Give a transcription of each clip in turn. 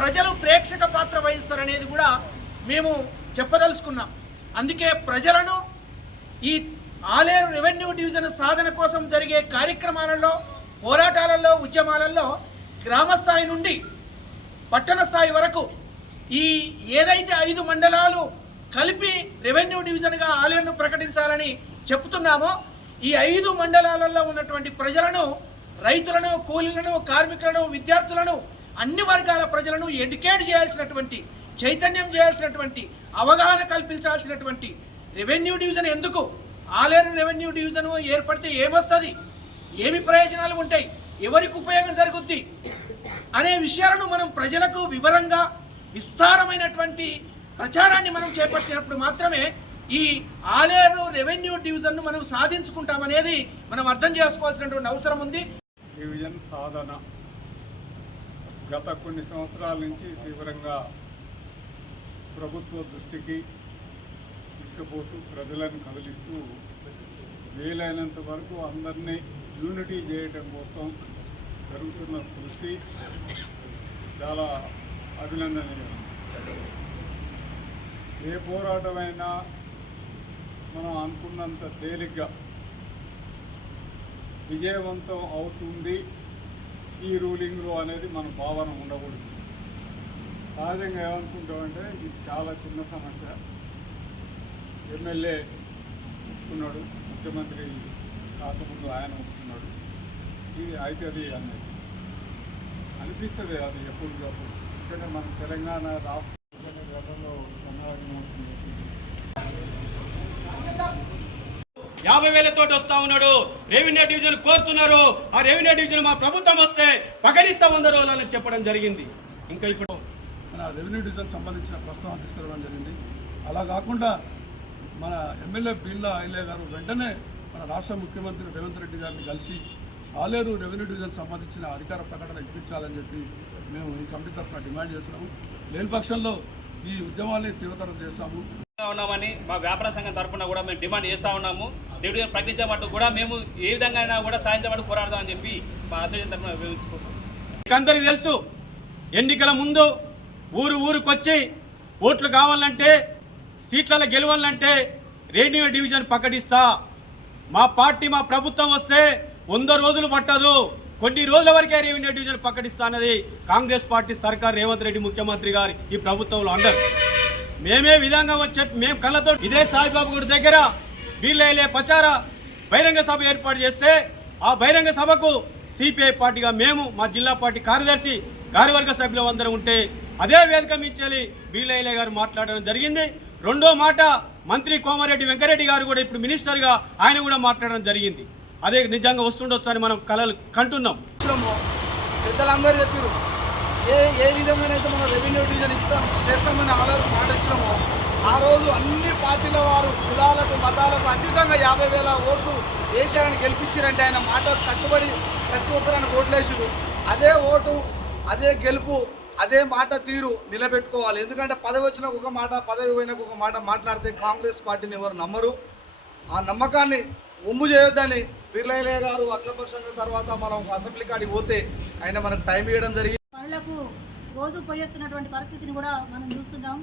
ప్రజలు ప్రేక్షక పాత్ర వహిస్తారనేది కూడా మేము చెప్పదలుచుకున్నాం. అందుకే ప్రజలను ఈ ఆలేరు రెవెన్యూ డివిజన్ సాధన కోసం జరిగే కార్యక్రమాలలో, పోరాటాలలో, ఉద్యమాలలో గ్రామ స్థాయి నుండి పట్టణ స్థాయి వరకు ఈ ఏదైతే 5 మండలాలు కలిపి రెవెన్యూ డివిజన్గా ఆలేరును ప్రకటించాలని చెప్తున్నామో ఈ 5 మండలాలలో ఉన్నటువంటి ప్రజలను, రైతులను, కూలీలను, కార్మికులను, విద్యార్థులను, అన్ని వర్గాల ప్రజలను ఎడ్యుకేట్ చేయాల్సినటువంటి, చైతన్యం చేయాల్సినటువంటి, అవగాహన కల్పించాల్సినటువంటి రెవెన్యూ డివిజన్ ఎందుకు, ఆలేరు రెవెన్యూ డివిజన్ ఏర్పడితే ఏమొస్తుంది, ఏమి ప్రయోజనాలు ఉంటాయి, ఎవరికి ఉపయోగం జరుగుద్ది అనే విషయాలను మనం ప్రజలకు వివరంగా విస్తారమైనటువంటి ప్రచారాన్ని మనం చేపట్టినప్పుడు మాత్రమే ఈ ఆలేరు రెవెన్యూ డివిజన్ను మనం సాధించుకుంటామనేది మనం అర్థం చేసుకోవాల్సినటువంటి అవసరం ఉంది. డివిజన్ సాధన గత కొన్ని సంవత్సరాల నుంచి తీవ్రంగా ప్రభుత్వ దృష్టికి తీసుకుపోతూ ప్రజలను కదిలిస్తూ వీలైనంత వరకు అందరినీ యూనిటీ చేయడం కోసం జరుగుతున్న కృషి చాలా అభినందనీయం. ఏ పోరాటమైనా మనం అనుకున్నంత తేలిగ్గా విజయవంతం అవుతుంది ఈ రూలింగ్లో అనేది మన భావన ఉండకూడదు. సహజంగా ఏమనుకుంటామంటే ఇది చాలా చిన్న సమస్య, ఎమ్మెల్యే ఒప్పుకున్నాడు, ముఖ్యమంత్రి కాకముందు ఆయన ఒప్పుకున్నాడు, ఇది అవుతుంది అనేది అనిపిస్తుంది. అది ఎప్పటికప్పుడు ఎందుకంటే మన తెలంగాణ రాష్ట్ర గతంలో సమాజం 50,000 వస్తా ఉన్నాడు. రెవెన్యూ డివిజన్ కోరుతున్నారు. ఆ రెవెన్యూ డివిజన్ మా ప్రభుత్వం వస్తే పకడిస్తా 100 రోజులని చెప్పడం జరిగింది. ఇంకా ఇప్పుడు మన రెవెన్యూ డివిజన్ సంబంధించిన ప్రస్తావన తీసుకురావడం జరిగింది. అలా కాకుండా మన ఎమ్మెల్యే బిల్లా ఐలే గారు వెంటనే మన రాష్ట్ర ముఖ్యమంత్రి రేవంత్ రెడ్డి గారిని కలిసి ఆలేరు రెవెన్యూ డివిజన్ సంబంధించిన అధికార ప్రకటన ఇప్పించాలని చెప్పి మేము ఈ కమిటీ తరఫున డిమాండ్ చేస్తున్నాము. లేని పక్షంలో ఈ ఉద్యమాన్ని తీవ్రతరం చేస్తాము ఉన్నామని మా వ్యాపార సంఘం తరఫున కూడా మేము డిమాండ్ చేస్తూ ఉన్నాము. డివిజన్ ప్రకటించబట్టు కూడా మేము ఏ విధంగా అయినా కూడా సాధించబట్టు పోరాడదామని చెప్పి మా అసోసియేషన్ తరఫున వివరించుకుంటాం. అందరికీ తెలుసు, ఎన్నికల ముందు ఊరుకొచ్చి ఓట్లు కావాలంటే, సీట్లలో గెలవాలంటే రెవెన్యూ డివిజన్ ప్రకటిస్తా, మా పార్టీ మా ప్రభుత్వం వస్తే 100 రోజులు పట్టదు, కొన్ని రోజుల వరకే రెవెన్యూ డివిజన్ ప్రకటిస్తా అన్నది కాంగ్రెస్ పార్టీ సర్కార్, రేవంత్ రెడ్డి ముఖ్యమంత్రి గారు ఈ ప్రభుత్వంలో అందరు. మేమే విధంగా చెప్పి మేము కళ్ళతో ఇదే సాయిబాబు గుడి దగ్గర వీళ్ళే ప్రచార బహిరంగ సభ ఏర్పాటు చేస్తే ఆ బహిరంగ సభకు సిపిఐ పార్టీగా మేము, మా జిల్లా పార్టీ కార్యదర్శి, కార్యవర్గ సభ్యులు అందరం ఉంటే అదే వేదిక మించాలి బీలైలే గారు మాట్లాడడం జరిగింది. రెండో మాట మంత్రి కోమారెడ్డి వెంకరెడ్డి గారు కూడా ఇప్పుడు మినిస్టర్గా ఆయన కూడా మాట్లాడడం జరిగింది. అదే నిజంగా వస్తుండొచ్చు అని మనం కలలు కంటున్నాం. పెద్దలందరూ చెప్పారు ఏ విధమైన అయితే మనం రెవెన్యూ డివిజన్ చేస్తామని ఆలోచన మాట ఇచ్చినామో ఆ రోజు అన్ని పార్టీల వారు కులాలకు, మతాలకు అతీతంగా 50,000 ఓట్లు వేసారని గెలిపించారంటే ఆయన మాట కట్టుబడి ప్రతి ఒక్కరైనా ఓట్లు వేసారు. అదే ఓటు, అదే గెలుపు, అదే మాట తీరు నిలబెట్టుకోవాలి. ఎందుకంటే పదవి వచ్చినాక ఒక మాట, పదవి పోయినాక ఒక మాట మాట్లాడితే కాంగ్రెస్ పార్టీని ఎవరు నమ్మరు. ఆ నమ్మకాన్ని ఒమ్ము చేయొద్దని బిర్లైలే గారు అఖిలపక్షంగా తర్వాత మనం అసెంబ్లీ కాడికి పోతే ఆయన మనకు టైం ఇవ్వడం జరిగింది. పనులకు రోజు పోయేస్తున్నటువంటి పరిస్థితిని కూడా మనం చూస్తున్నాం.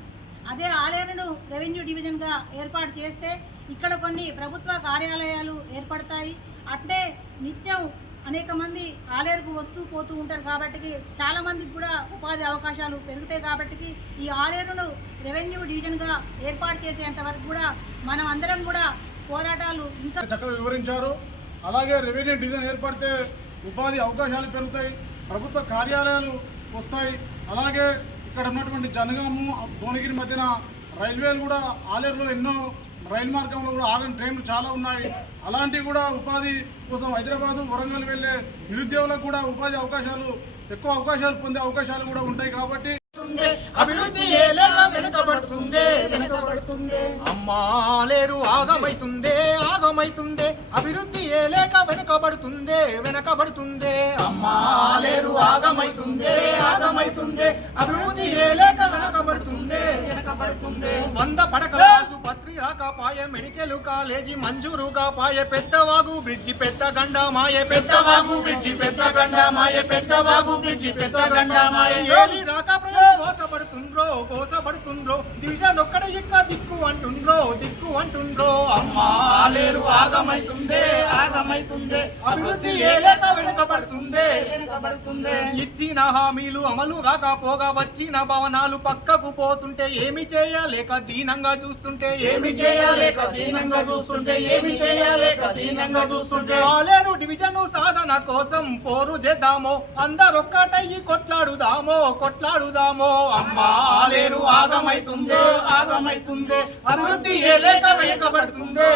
అదే ఆలేరును రెవెన్యూ డివిజన్గా ఏర్పాటు చేస్తే ఇక్కడ కొన్ని ప్రభుత్వ కార్యాలయాలు ఏర్పడతాయి. అట్లే నిత్యం అనేక మంది ఆలేరుకు వస్తూ పోతూ ఉంటారు కాబట్టి చాలా మందికి కూడా ఉపాధి అవకాశాలు పెరుగుతాయి. కాబట్టి ఈ ఆలేరును రెవెన్యూ డివిజన్గా ఏర్పాటు చేసేంత వరకు కూడా మనం అందరం కూడా పోరాటాలు ఇంకా చక్కగా వివరించారు. అలాగే రెవెన్యూ డివిజన్ ఏర్పడితే ఉపాధి అవకాశాలు పెరుగుతాయి, ప్రభుత్వ కార్యాలయాలు వస్తాయి. అలాగే ఇక్కడ ఉన్నటువంటి జనగాము, భువనగిరి మధ్యన రైల్వేలు కూడా, ఆలేరులో ఎన్నో రైలు మార్గంలో కూడా ఆగని ట్రైన్లు చాలా ఉన్నాయి. అలాంటివి కూడా ఉపాధి కోసం హైదరాబాదు, వరంగల్ వెళ్ళే నిరుద్యోగులకు కూడా ఉపాధి అవకాశాలు, ఎక్కువ అవకాశాలు పొందే అవకాశాలు కూడా ఉంటాయి. కాబట్టి అభివృద్ధి వెనుకబడుతుంది, అమ్మాలేరు ఆగమైతుంది, అభివృద్ధి ఏలేక వెనుకబడుతుంది, అమ్మాలేరు ఆగమైతుంది, అభివృద్ధి ఏలేక వెనుకబడుతుంది. 100 పడకల ఆసుపత్రి రాకపాయే మెడికల్ కాలేజీ మంజూరుగా పాయే పెద్దవాగు బ్రిడ్జి పెద్ద గండమాయే పెద్దవాగు బ్రిడ్జి పెద్ద గండమాయే పెద్దవాగు బ్రిడ్జి పెద్ద గండమాయే ఏమి రాక ప్రజలు కోసపడుతుండ్రో డివిజన్ ఒక్కడ ఇక్క దిక్కు అంటుండ్రో అమ్మా ఆలేరు ఆగమైతుందే అభివృద్ధి ఏలేక వెనుకబడుతుందే ఇచ్చిన హామీలు అమలు కాకపోగా వచ్చిన భవనాలు పక్కకు పోతుంటే ఏమి చేయలేక దీనంగా చూస్తుంటే ఆలేరు డివిజన్ సాధన కోసం పోరు చేద్దామో అందరొక్కటయ్యి కొట్లాడుదామో అమ్మా ఆలేరు ఆగమైతుందే అభివృద్ధి ఏలేక వెనుకబడుతుందో